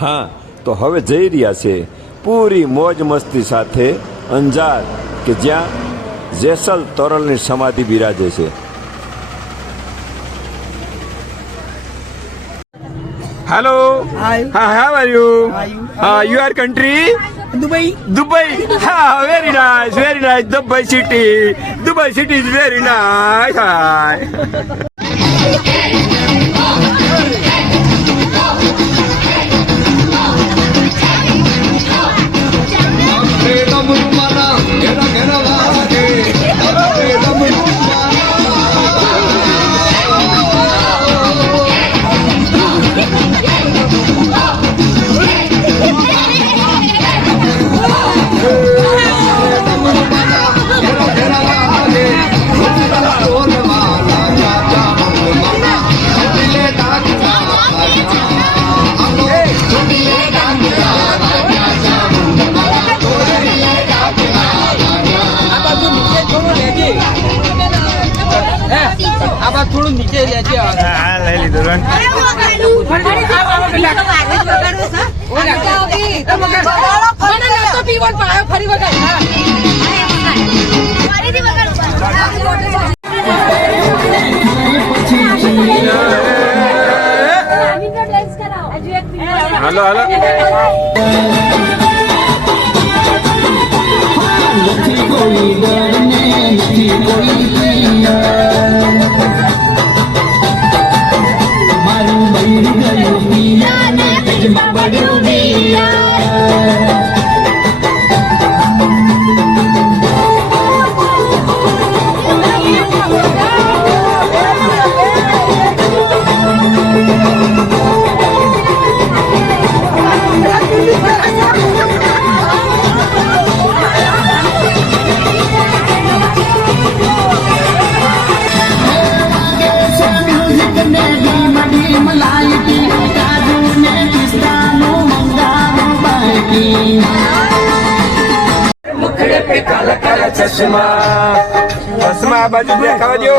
હા, તો હવે જઈ રહ્યા છે પૂરી મોજ મસ્તી સાથે અંજાર, કે જ્યાં જેસલ તોરલની સમાધિ બિરાજે છે. Hello, how are you? UR country Dubai. Very nice. Dubai city is very nice. Hi. થોડું નીચે લેજે. હા, લઈ લીધું. હાલો હાલો. ચશ્મા બાજુ દેખાવા દો.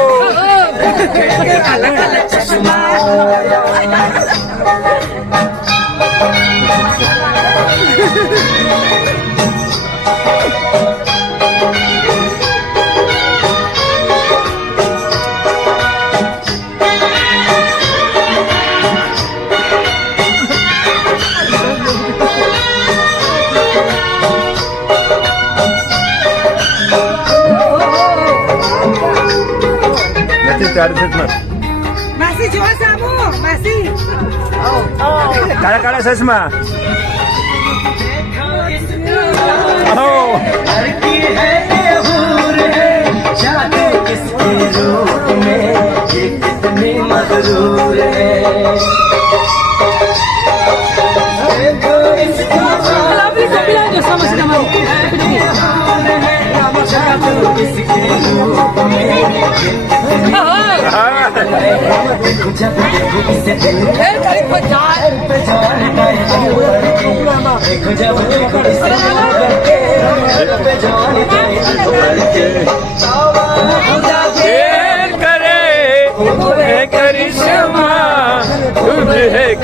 માસી જોવા સામુ માસી કાળા કાળા ચશ્મા.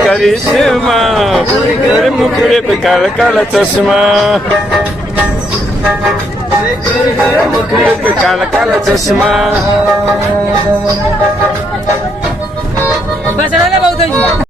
करिश्मा मुखड़े पे काला काला चश्मा, मुखड़े पे काला काला चश्मा. બસ એને બહુ થઈ ગયું.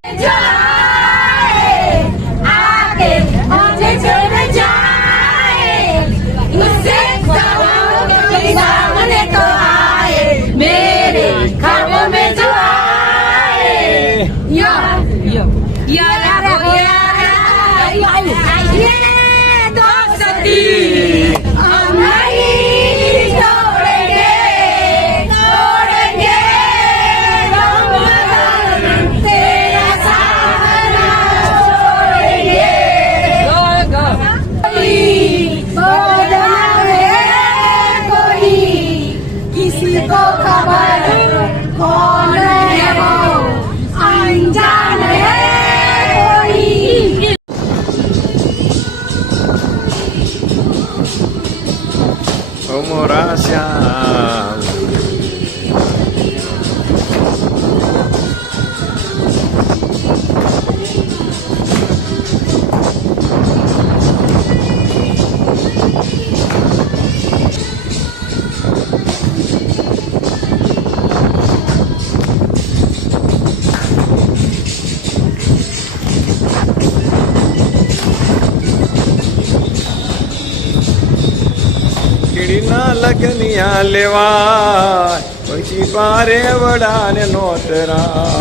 ના લગનિયા લેવાય પછી પારે વડાને નોતરા.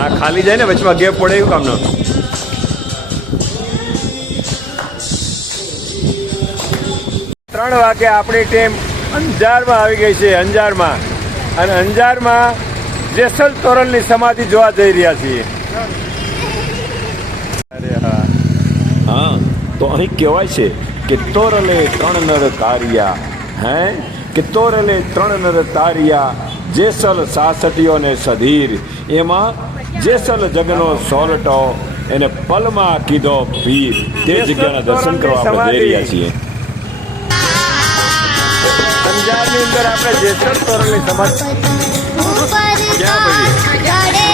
આ ખાલી જાય ને વચમાં ગેપ પડે એવું કામનો. 3 વાગે આપણી ટીમ અંજારમાં આવી ગઈ છે. અંજારમાં અને અંજારમાં જેસલ તોરલની સમાધિ જોવા જઈ રહ્યા છીએ. અરે હા, તો અહીં કહેવાય છે કે તોરલે 3 નર તાર્યા. હે કે તોરલે 3 નર તાર્યા જેસલ સાસટીઓ ને સધીર. એમાં જેસલ જગનો સોલટો એને પલમાં કીધો પીર. તે જગ્યાના દર્શન કરવા આપણે જઈ રહ્યા છીએ. અંજારની અંદર આપણે જેસલ તોરલની સમાધિ ક્યાં પડી? બધી આઈને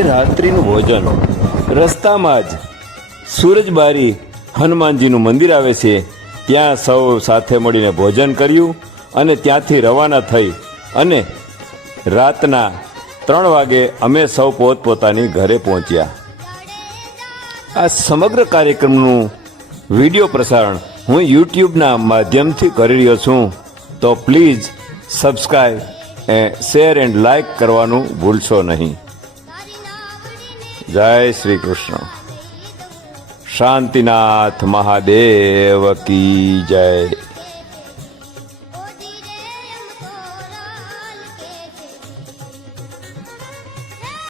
અને રાત્રિનું ભોજન. રસ્તામાં જ સૂરજબારી હનુમાનજીનું મંદિર આવે છે, ત્યાં સૌ સાથે મળીને ભોજન કર્યું અને ત્યાંથી રવાના થઈ અને રાતના 3 વાગે અમે સૌ પોતપોતાની ઘરે પહોંચ્યા. આ સમગ્ર કાર્યક્રમનું વિડીયો પ્રસારણ હું યુટ્યુબના માધ્યમથી કરી રહ્યો છું, તો please subscribe, share and like કરવાનું ભૂલશો નહીં. જય શ્રી કૃષ્ણ. શાંતિનાથ મહાદેવ કી જય.